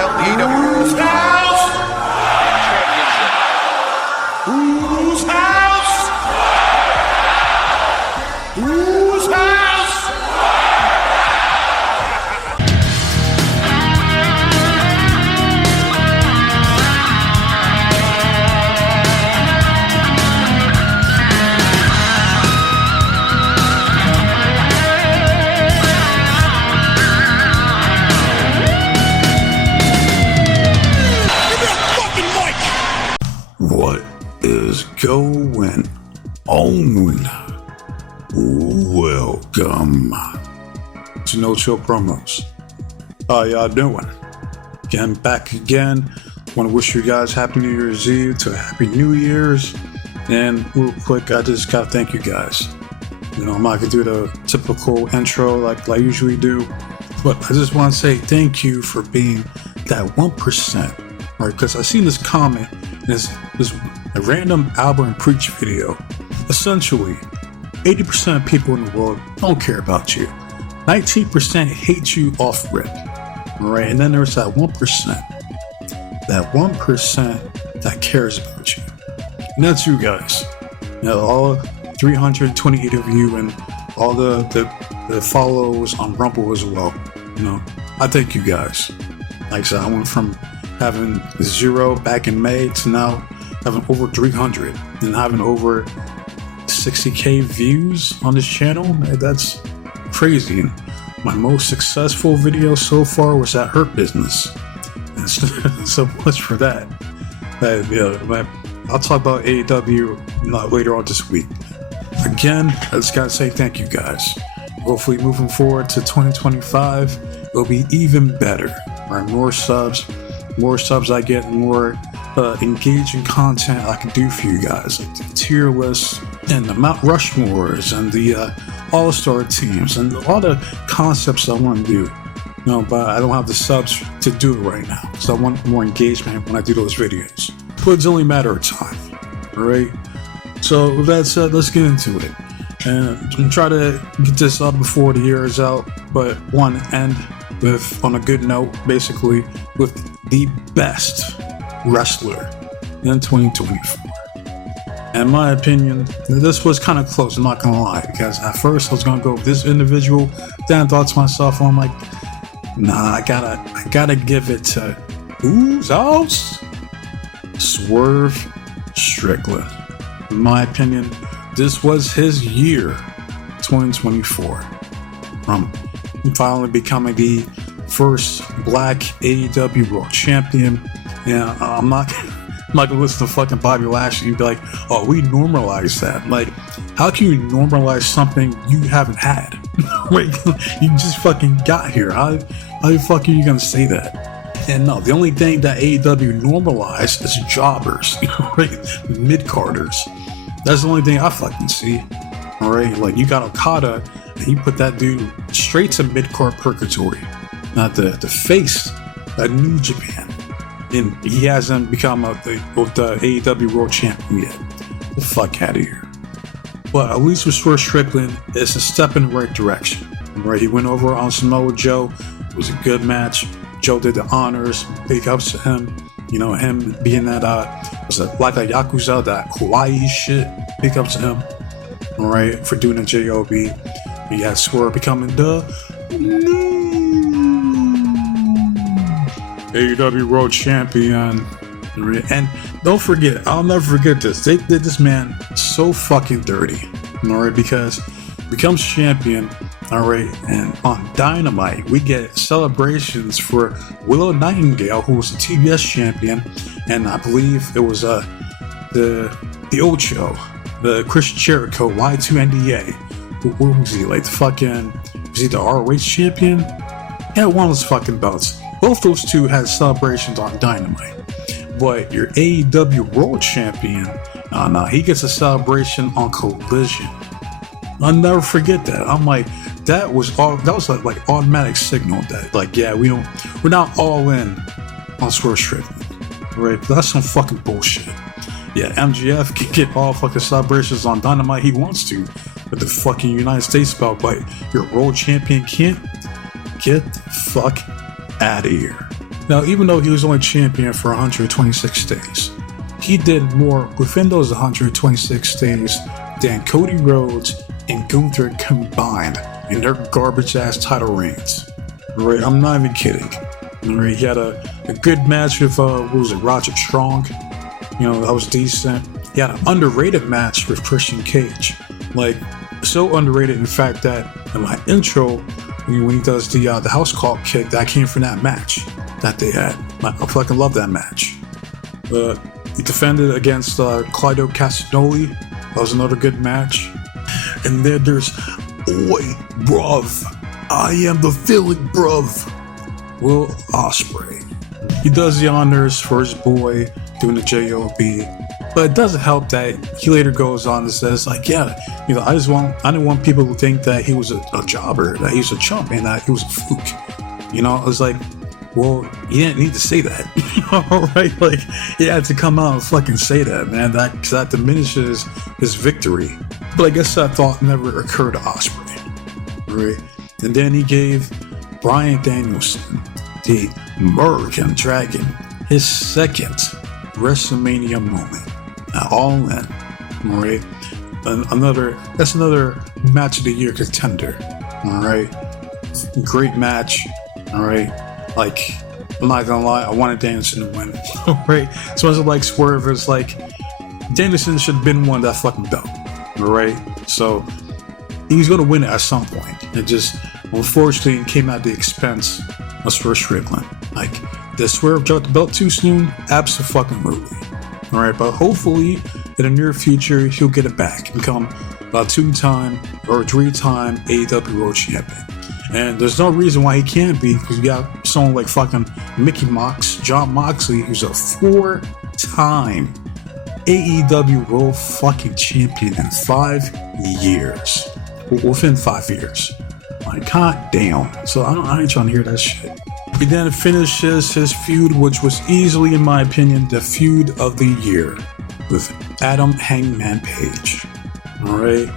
held the AEW house? Whose house? Whose house? What is going on? Welcome to No Chill Promos. How y'all doing? Again, back again. Want to wish you guys Happy New Year's Eve to Happy New Year's. And real quick, I just gotta thank you guys. You know, I'm not gonna do the typical intro like I usually do, but I just want to say thank you for being that 1%. Right? Because I seen this comment. This a random Albert Preach video. Essentially, 80% of people in the world don't care about you. 19% hate you off rip. Right? And then there's that 1%. That 1% that cares about you. And that's you guys. You know, all 328 of you and all the follows on Rumble as well. You know, I thank you guys. Like I said, I went from having 0 back in May to now having over 300 and having over 60k views on this channel. That's crazy. And my most successful video so far was that Hurt Business. And so much for that. I'll talk about AEW later on this week. Again, I just gotta say thank you guys. Hopefully moving forward to 2025, it'll be even better. Right? More subs I get, more engaging content I can do for you guys, like the tier lists and the Mount Rushmores and the all-star teams and all the concepts I want to do. No, but I don't have the subs to do it right now, so I want more engagement when I do those videos. But it's only a matter of time. Alright? So with that said, let's get into it. And try to get this up before the year is out, but want to end on a good note, basically, with the best wrestler in 2024. In my opinion, this was kind of close, I'm not gonna lie, because at first I was gonna go with this individual, then I thought to myself, I'm like, nah, I gotta give it to who's house? Swerve Strickland. In my opinion, this was his year, 2024. From finally becoming the first black AEW World Champion. Yeah, I'm not gonna listen to fucking Bobby Lashley and be like, oh, we normalized that. Like, how can you normalize something you haven't had? Right? You just fucking got here. How the fuck are you gonna say that? And no, the only thing that AEW normalized is jobbers, right? Mid-carders. That's the only thing I fucking see. Alright, like you got Okada and you put that dude straight to mid-card purgatory. Not the face of New Japan. And he hasn't become the AEW World Champion yet. The fuck out of here. But at least with Swerve Strickland, it's a step in the right direction. Right, he went over on Samoa Joe. It was a good match. Joe did the honors. Big ups to him. You know, him being that was it like a Yakuza, that Hawaii shit. Big ups to him. Alright, for doing the J.O.B. He had Swerve becoming the AEW World Champion. And don't forget, I'll never forget this. They did this man so fucking dirty. Alright, because he becomes champion. Alright, and on Dynamite, we get celebrations for Willow Nightingale, who was the TBS champion, and I believe it was the Ocho, the Chris Jericho Y2NDA. What was he, like the fucking, was he the ROH champion? He had one of those fucking belts. Both those two had celebrations on Dynamite. But your AEW World Champion, nah, he gets a celebration on Collision. I'll never forget that. I'm like, that was like automatic signal that, like, yeah, we're not all in on Swerve Strickland, right? That's some fucking bullshit. Yeah, MJF can get all fucking celebrations on Dynamite he wants to with the fucking United States belt, but your world champion can't. Get the fuck out of here. Now, even though he was only champion for 126 days, he did more within those 126 days than Cody Rhodes and Gunther combined in their garbage-ass title reigns. Right? I'm not even kidding. Right? He had a good match with, Roger Strong. That was decent. He had an underrated match with Christian Cage. Like, so underrated, in fact, that in my intro, when he does the house call kick, that came from that match that they had. I fucking love that match. He defended against Claudio Castagnoli. That was another good match. And then there's, oi, bruv, I am the villain, bruv, Will Ospreay. He does the honors for his boy doing the JOB. But it doesn't help that he later goes on and says, like, yeah, I didn't want people to think that he was a jobber, that he was a chump, and that he was a fluke. It was like, well, you didn't need to say that. Right? Like, he had to come out and fucking say that, man, because that diminishes his victory. But I guess that thought never occurred to Ospreay. Right? And then he gave Bryan Danielson, the American Dragon, his second WrestleMania moment. All in, right? That's another match of the year contender. All right, great match. All right, like, I'm not gonna lie, I wanted Danielson to win. Right? So as like Swerve, it's like Danielson should have been won that fucking belt. All right, so he's gonna win it at some point. It just unfortunately came at the expense of Swerve Strickland. Like, did Swerve drop the belt too soon? Absolutely. All right, but hopefully in the near future he'll get it back and become a 2-time or 3-time AEW World Champion. And there's no reason why he can't be, because you got someone like fucking Mickey Mox, John Moxley, who's a 4-time AEW World fucking Champion in 5 years. Within 5 years. Like, god damn. So I ain't trying to hear that shit. He then finishes his feud, which was easily, in my opinion, the feud of the year, with Adam Hangman Page. Alright?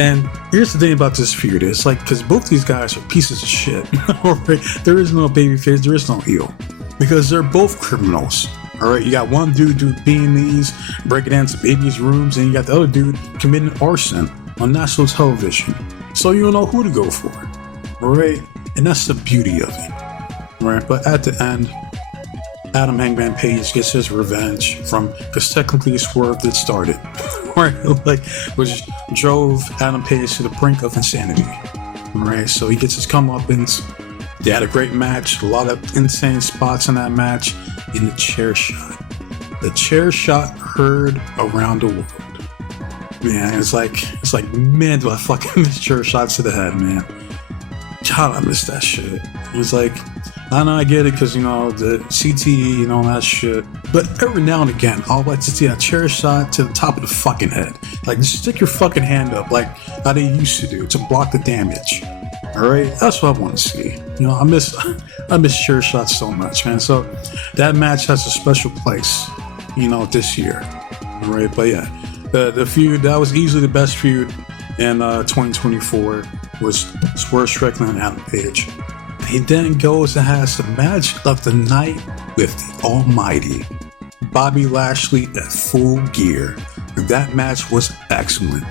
And here's the thing about this feud, it's like, because both these guys are pieces of shit. Alright? There is no babyface, there is no heel. Because they're both criminals. Alright? You got one dude being these, breaking into babies' rooms, and you got the other dude committing arson on national television. So you don't know who to go for. Alright? And that's the beauty of it, right? But at the end, Adam Hangman Page gets his revenge because technically Swerve did start it, right? Like, which drove Adam Page to the brink of insanity, right? So he gets his comeuppance. They had a great match, a lot of insane spots in that match, in the chair shot. The chair shot heard around the world. Man, it's like, man, do I fucking miss chair shots to the head, man. God, I miss that shit. It was like, I know I get it because, the CTE and all that shit. But every now and again, I'll like to see a chair shot to the top of the fucking head. Like, just stick your fucking hand up like how they used to do to block the damage. Alright? That's what I want to see. I miss chair shots so much, man. So that match has a special place, this year. Alright? But yeah, the feud, that was easily the best feud in 2024. Was Swerve Strickland and Adam Page. He then goes and has the match of the night with the almighty Bobby Lashley at Full Gear. That match was excellent.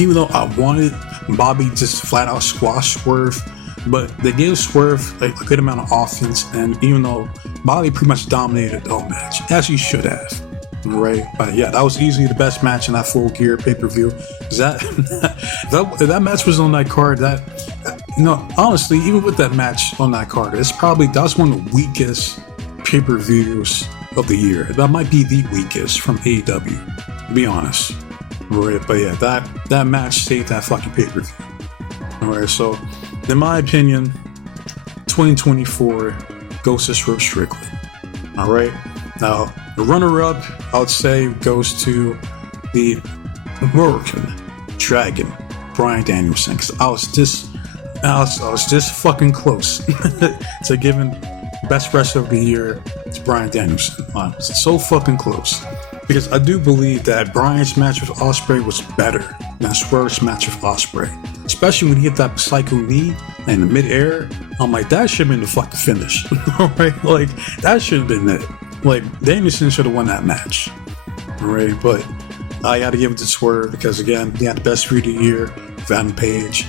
Even though I wanted Bobby just flat out squash Swerve, but they gave Swerve a good amount of offense, and even though Bobby pretty much dominated the whole match, as he should have. Right, but yeah, that was easily the best match in that Full Gear pay-per-view. That match was on that card. Honestly, even with that match on that card, that's one of the weakest pay-per-views of the year. That might be the weakest from AEW, to be honest. Right, but yeah, that match saved that fucking pay-per-view. Alright, so in my opinion, 2024 goes to Swerve Strickland. Alright, now the runner-up, I would say, goes to the American Dragon, Bryan Danielson, because I was this fucking close to giving best wrestler of the year to Bryan Danielson. It's so fucking close, because I do believe that Bryan's match with Ospreay was better than Swerve's match with Ospreay, especially when he hit that psycho knee in the midair, I'm like, that should have been the fucking finish. Alright, like, that should have been it. Like, Danielson should have won that match. Alright, but I gotta give it to Swerve because, again, he had the best feud of the year, Van Page.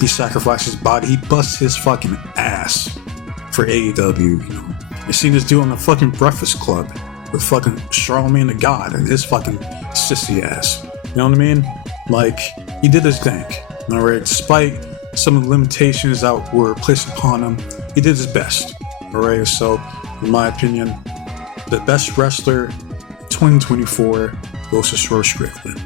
He sacrificed his body, he busts his fucking ass for AEW, you know. I seen this dude on the fucking Breakfast Club with fucking Charlemagne the God and his fucking sissy ass. You know what I mean? Like, he did his thing. Alright, despite some of the limitations that were placed upon him, he did his best. Alright, so in my opinion, the best wrestler 2024 goes to Swerve Strickland.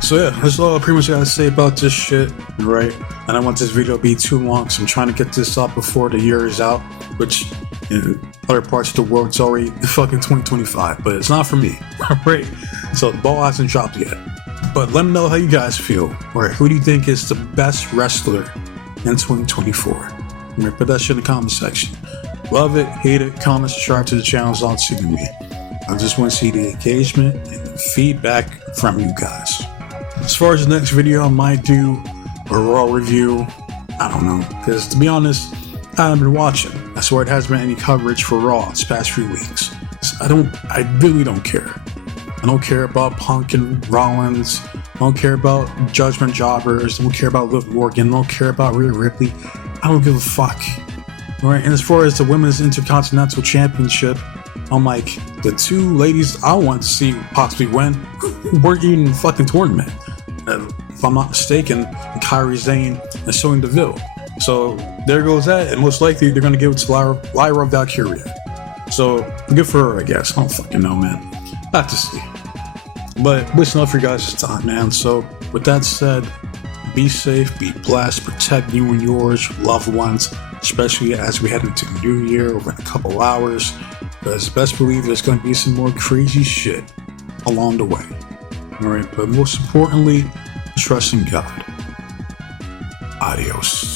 So yeah, that's all I pretty much gotta say about this shit, right? I don't want this video to be too long, so I'm trying to get this up before the year is out, which in other parts of the world it's already fucking 2025, but it's not for me, right? So the ball hasn't dropped yet. But let me know how you guys feel, right? Who do you think is the best wrestler in 2024? Right, put that shit in the comment section. Love it, hate it, comment, subscribe to the channel, it's all to me. I just want to see the engagement and the feedback from you guys. As far as the next video, I might do a Raw review. I don't know, because to be honest, I haven't been watching. I swear it hasn't been any coverage for Raw this past few weeks. So I really don't care. I don't care about Punk and Rollins. I don't care about Judgment Jobbers. I don't care about Liv Morgan. I don't care about Rhea Ripley. I don't give a fuck. Right? And as far as the Women's Intercontinental Championship, I'm like, the two ladies I want to see possibly win weren't even in the fucking tournament. If I'm not mistaken, Kairi Sane and Sonya Deville. So there goes that, and most likely they're going to give it to Lyra Valkyria. So good for her, I guess. I don't fucking know, man. Have to see. But listen up for your guys' time, man. So with that said, be safe, be blessed, protect you and yours, loved ones, especially as we head into the new year over in a couple hours. Because best believe there's going to be some more crazy shit along the way. Alright, but most importantly, trust in God. Adios.